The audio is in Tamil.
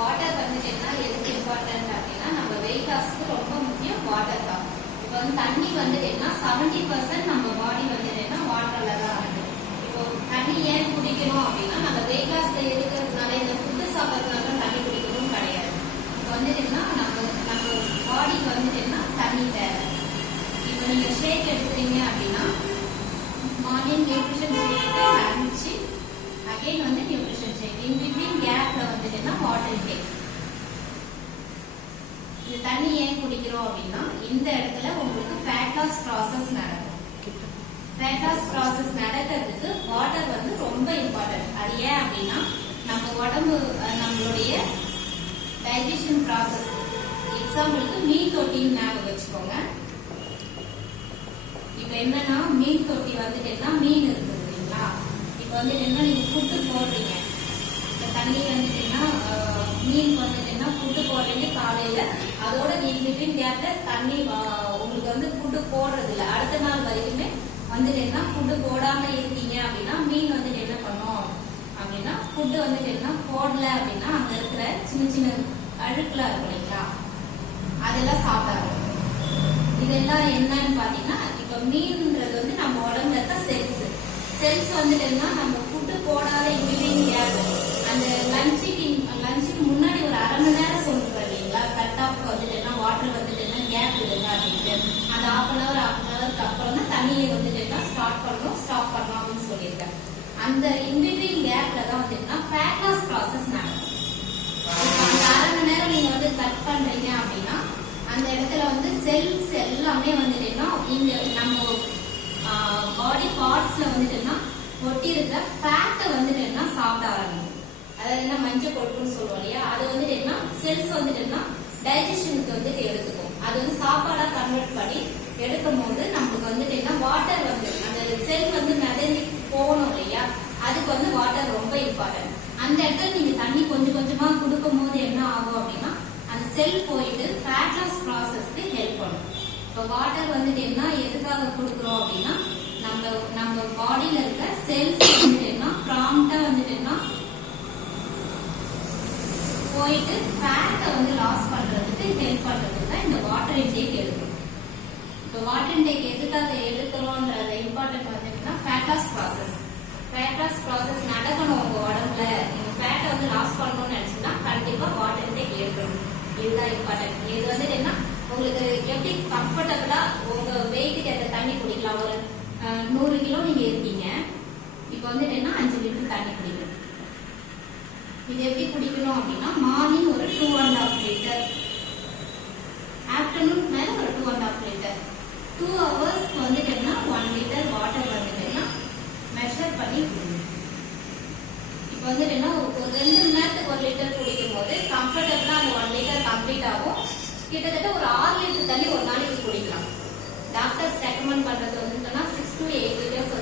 வாட்டர் வந்துட்டேன்னா எதுக்கு இம்பார்ட்டன்ட் அப்படின்னா நம்ம வெயிட் லாஸ்க்கு ரொம்ப முக்கியம் வாட்டர் தான். இப்போ வந்து தண்ணி வந்துட்டேன்னா 70% நம்ம பாடி வந்துட்டேன்னா வாட்டர்ல தான் இருக்கு. இப்போ தண்ணி ஏன் குடிக்கணும் அப்படின்னா நம்ம வெயிட் லாஸ்ல இருக்கிறதுனால இந்த ஃபுட்டு சாப்பிட்றதுனால தண்ணி குடிக்கணும் கிடையாது. இப்போ வந்துட்டேன்னா நம்ம பாடிக்கு வந்துட்டேன்னா தண்ணி தேவை. இப்போ நீங்க ஷேக் எடுத்துறீங்க அப்படின்னா மார்னிங் நியூட்ரிஷன் ஷேக் ஆரம்பிச்சு அகைன் வந்து நியூட்ரிஷன் ஷேக் இன் பிட்வீன் கேப்ல வந்துட்டேன்னா வாட்டர் இன்டேக். இந்த தண்ணி ஏன் குடிக்கிறோம் அப்படின்னா இந்த இடத்துல உங்களுக்கு ஃபேட் லாஸ் ப்ராசஸ் நடக்கும். ஃபேட் லாஸ் ப்ராசஸ் நடக்கிறதுக்கு வாட்டர் வந்து ரொம்ப இம்பார்ட்டன்ட். அது ஏன் அப்படின்னா நம்ம உடம்பு நம்மளுடைய டைஜஷன் ப்ராசஸ். எக்ஸாம்பிளுக்கு மீன் தொட்டின்னு ஞாபகம் வச்சுக்கோங்க. இப்ப என்னன்னா மீன் தொட்டி வந்துட்டேன்னா மீன் இருக்குது இல்லைங்களா? இப்ப வந்துட்டேன்னா நீங்க ஃபுட்டு போடுறீங்க. இந்த தண்ணி வந்துட்டேன்னா மீன் வந்துட்டேன்னா ஃபுட்டு போடுறீங்க காலையில. அதோட பிட்வீன் கேப்ல தண்ணி உங்களுக்கு வந்து ஃபுட்டு போடுறது இல்லை. அடுத்த நாள் வரைக்குமே வந்துட்டேன்னா ஃபுட்டு போடாம இருக்கீங்க அப்படின்னா மீன் வந்துட்டு என்ன பண்ணும் அப்படின்னா ஃபுட்டு வந்துட்டேன்னா போடல அப்படின்னா அங்க இருக்கிற சின்ன சின்ன அழுக்குலாம் இருக்கும் இல்லைங்களா? அதெல்லாம் சாப்பிடாது. இதெல்லாம் என்னன்னு பாத்தீங்கன்னா இப்ப மீன்ன்றது வந்து நம்ம உடம்புல இருக்க செல்ஸ் வந்துட்டேன்னா நம்ம ஃபுட்டு போடாத இன்பிட்வீன் கேப் அந்த லஞ்சுக்கு முன்னாடி ஒரு அரை மணி நேரம் சொல்லுவோம் இல்லைங்களா? கட் ஆஃப் வந்துட்டேன்னா வாட்டர் வந்துட்டேன்னா கேப் இல்லைங்க அப்படின்ட்டு அந்த half an hour அப்புறம் தான் தண்ணியை வந்துட்டேன்னா ஸ்டாப் பண்ணணும் அப்படின்னு சொல்லியிருக்கேன். அந்த இன்பிட்வீன் கேப்ல தான் வந்துட்டுன்னா ஃபேட் லாஸ் ப்ராசஸ் நடக்கும். அந்த அரை மணி நேரம் நீங்க வந்து கட் பண்றீங்க அப்படின்னா அந்த இடத்துல வந்து செல்ஸ் எல்லாமே வந்துட்டேன்னா இங்க நம்ம பாடி பார்ட்ஸ்ல வந்துட்டேன்னா ஒட்டி இருக்கிற ஃபேட்டை வந்துட்டேன்னா சாப்பிட ஆரம்பிக்கும். அதாவது என்ன மஞ்சள் கொழுப்புன்னு சொல்லுவோம் இல்லையா? அது வந்துட்டேன்னா செல்ஸ் வந்துட்டேன்னா டைஜஷனுக்கு வந்துட்டு எடுத்துக்கும். அது வந்து சாப்பாடா கன்வெர்ட் பண்ணி எடுக்கும் போது நம்மளுக்கு வந்துட்டேன்னா வாட்டர் வந்து அந்த செல் வந்து மிதந்து போகணும் இல்லையா? அதுக்கு வந்து வாட்டர் ரொம்ப இம்பார்ட்டன்ட். அந்த இடத்துல நீங்க தண்ணி கொஞ்சம் கொஞ்சமா கொடுக்கும் போது என்ன ஆகும் அப்படின்னா அந்த செல் போயிட்டு ஃபேட் லாஸ் ப்ராசஸ்க்கு ஹெல்ப் பண்ணும். இப்போ வாட்டர் வந்துட்டு என்ன எதுக்காக கொடுக்குறோம் அப்படின்னா நம்ம பாடியில இருக்க செல்ஸ் வந்துட்டேன்னா ப்ராம்ப்டா வந்துட்டேன்னா போயிட்டு ஃபேட்டை வந்து லாஸ் பண்றதுக்கு ஹெல்ப் பண்றதுக்கு தான் இந்த வாட்டர் இன்டேக் எடுக்கணும். இப்போ வாட்டர் இன்டேக் எதுக்காக எடுக்கிறோம்ன்றது இம்பார்ட்டன்ட் வந்துட்டுன்னா fat loss process. Fat loss process நடக்கணும் உங்க உடம்புல. நீங்க ஃபேட்டை வந்து லாஸ் பண்ணணும்னு நினைச்சீங்கன்னா கண்டிப்பா வாட்டர் இன்டேக் எடுக்கணும். இதுதான் இம்பார்ட்டன்ட். இது வந்துட்டு என்ன உங்களுக்கு எப்படி கம்ஃபர்டபுளா உங்க வெயிட்டுக்கு ஏற்ற தண்ணி குடிக்கலாம். ஒரு 100 கிலோ நீங்க இருக்கீங்க. இப்போ வந்துட்டு என்ன 5 லிட்டர் தண்ணி குடிக்கணும். இது எப்படி குடிக்கணும் அப்படின்னா மார்னிங் ஒரு 2.5 லிட்டர், ஆஃப்டர்நூன் மேல ஒரு 2.5 லிட்டர், 2 ஹவர்ஸ்க்கு வந்துட்டு என்ன 1 லிட்டர் வாட்டர் வந்துட்டுன்னா மெஷர் பண்ணி குடிக்கணும். இப்போ வந்துட்டு என்ன ஒரு 2 மணி நேரத்துக்கு 1 லிட்டர் குடிக்கும் போது கம்ஃபர்டபுளா அந்த 1 லிட்டர் கம்ப்ளீட் ஆகும். கிட்டத்தட்ட ஒரு 6 லிட்டர் தண்ணி ஒரு நாளைக்கு குடிக்கலாம். டாக்டர்ஸ் ரெக்கமெண்ட் பண்றது வந்துட்டுன்னா 6 to 8 லிட்டர்ஸ்